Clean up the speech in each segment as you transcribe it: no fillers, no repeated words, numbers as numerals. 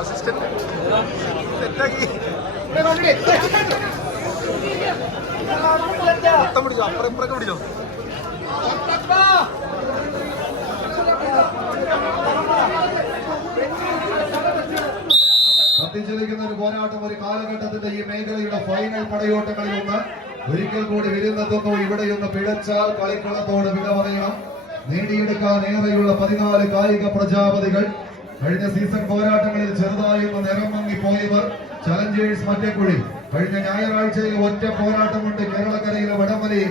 Assistant സെറ്റാക്കി മൊത്തം പിടിച്ചോ, അപ്പുറം ഇപ്പുറൊക്കെ പിടിച്ചോ. കത്തിച്ചൊലിക്കുന്ന ഒരു പോരാട്ടം ഒരു കാലഘട്ടത്തിന്റെ ഈ മേഖലയുടെ ഫൈനൽ പടയോട്ടങ്ങളിൽ ഒന്ന് ഒരിക്കൽ കൂടി വിരുന്നെത്തുന്നു. ഇവിടെയൊന്ന് പിഴച്ചാൽ കളിക്കളത്തോട് വിട പറയണം. നേടിയെടുക്കാൻ ഏറെയുള്ള 14 കായിക പ്രജാപതികൾ. കഴിഞ്ഞ സീസൺ പോരാട്ടങ്ങളിൽ ചെറുതായി ഒന്ന് നിറം മങ്ങിപ്പോയവർ ചലഞ്ചേഴ്സ് മറ്റക്കുഴി. കഴിഞ്ഞ ഞായറാഴ്ചയിൽ ഒറ്റ പോരാട്ടം കൊണ്ട് കേരളക്കരയിലെ വടംവലി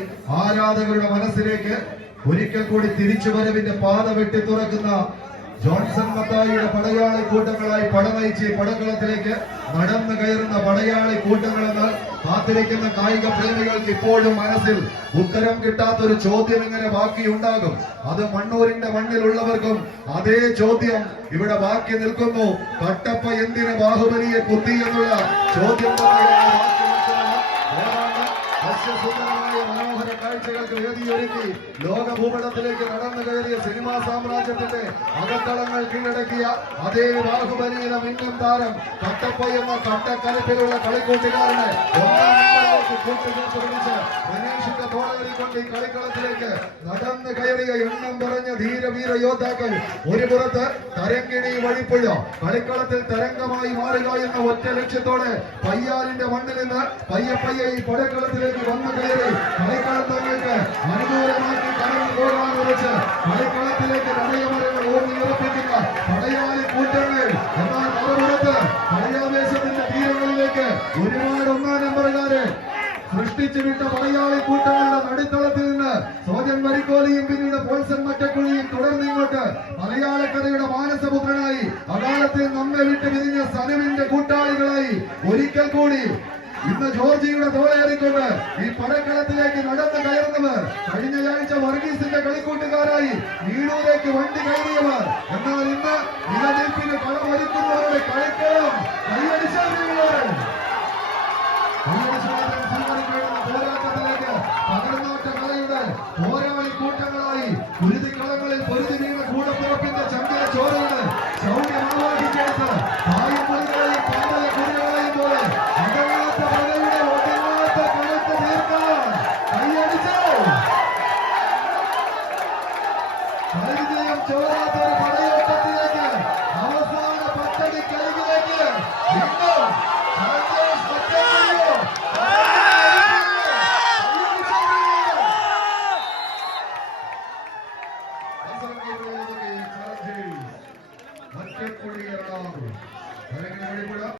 ആരാധകരുടെ മനസ്സിലേക്ക് ഒരിക്കൽ കൂടി തിരിച്ചുവരവിന്റെ പാത വെട്ടി തുറക്കുന്ന ജോൺസൺ മത്തായിയുടെ പടയാളി കൂട്ടങ്ങളായി പടനയിച്ച് പടക്കളത്തിലേക്ക് നടന്നു കയറുന്ന പടയാളി കൂട്ടങ്ങളെന്നാൽ കാത്തിരിക്കുന്ന കായിക പ്രേമികൾക്ക് ഇപ്പോഴും മനസ്സിൽ ഉത്തരം കിട്ടാത്തൊരു ചോദ്യം ഇങ്ങനെ ബാക്കിയുണ്ടാകും. അത് മണ്ണൂരിന്റെ മണ്ണിലുള്ളവർക്കും അതേ ചോദ്യം ഇവിടെ ബാക്കി നിൽക്കുന്നു. കട്ടപ്പ എന്തിന് ബാഹുബലിയെ കുത്തി എന്നുള്ള ചോദ്യം തന്നെയാണ് മനോഹര കാഴ്ചകൾക്ക് വേദിയൊരുക്കി ലോകഭൂപടത്തിലേക്ക് നടന്നു കയറിയ സിനിമാ സാമ്രാജ്യത്തിന്റെ അകത്തളങ്ങൾ കീഴടക്കിയ അതേ ബാഹുബലിയിലെ മിന്നും താരം കട്ടപ്പ എന്ന കട്ടക്കലപ്പിലുള്ള കളിക്കൂട്ടുകാരനെ കൂട്ടുചേർത്ത് പിടിച്ച് മനീഷിന്റെ തോളകളിൽ കൊണ്ട് ഈ കളിക്കളത്തിലേക്ക് നടന്നു കയറിയ എണ്ണം പറഞ്ഞ ധീരവീര യോദ്ധാക്കൾ. ഒരു പുറത്ത് തരങ്കിണി വഴിപ്പുഴ കളിക്കളത്തിൽ തരംഗമായി മാറുക എന്ന ഒറ്റ ലക്ഷ്യത്തോടെ പയ്യാലിന്റെ മണ്ണിൽ നിന്ന് പയ്യെ ഈ പടക്കളത്തിലേക്ക് വന്നു കയറി കളിക്കളത്തങ്ങൾക്ക് അനുകൂലമാക്കി കടന്നു പോകാൻ ഉറച്ച് കളിക്കളത്തിലേക്ക് ഹൃദയമരങ്ങൾ ഊന്നിയുറപ്പിക്കുന്ന പടയാളി കൂട്ടങ്ങൾ. എന്നാൽ മറുപുറത്ത് കളിയാവേശത്തിന്റെ തീരങ്ങളിലേക്ക് ഒരുപാട് ഒന്നാം നമ്പറുകാരെ സൃഷ്ടിച്ചു വിട്ട പടയാളി കൂട്ടങ്ങളുടെ നടുത്തളത്തിൽ നിന്ന് സോജൻ വരിക്കോലിയും പിന്നീട് പോൾസൺ മറ്റക്കുഴിയും തുടർന്ന് ഇങ്ങോട്ട് മലയാളക്കരയുടെ മാനസപുത്രനായി അകാലത്തിൽ നമ്മെ വിട്ട് വിരിഞ്ഞ സനവിന്റെ കൂട്ടാളികളായി ഒരിക്കൽ കൂടി ഇന്ന് ജോർജിയുടെ തോളേറിക്കൊണ്ട് ഈ പടക്കളത്തിലേക്ക് നടന്നു കയറുന്നവർ. കഴിഞ്ഞയാഴ്ച വർഗീസിന്റെ കളിക്കൂട്ടുകാരായി നീടൂരേക്ക് വണ്ടി കയറിയവർ. എന്നാൽ ഇന്ന് നിലനിൽപ്പിന് കളമൊരുക്കുന്നവരുടെ കളിക്കളം പോരാട്ടത്തിലേക്ക് പകർന്നോട്ട കലയുടെ പോരാളി കൂട്ടങ്ങളായി കുരുതിക്കളങ്ങളിൽ പൊരുതി വീണ കൂടപ്പുറപ്പിന്റെ ചങ്കര ചോരകള് ശൗര്യം ആവാഹിച്ചെടുത്ത് പായമുളികളെയും പാതല കുരുകളെയും പോലെ അകങ്ങാത്ത പടയുടെ ഒടുങ്ങാത്ത കഴുത്ത് തീർക്കാൻ കൈയടിച്ചു. പരിചയം ചോരാത്തൊരു പടയോട്ടത്തിലേക്ക് അവസാന പദ്ധതി കരികിലേക്ക് വീണ്ടും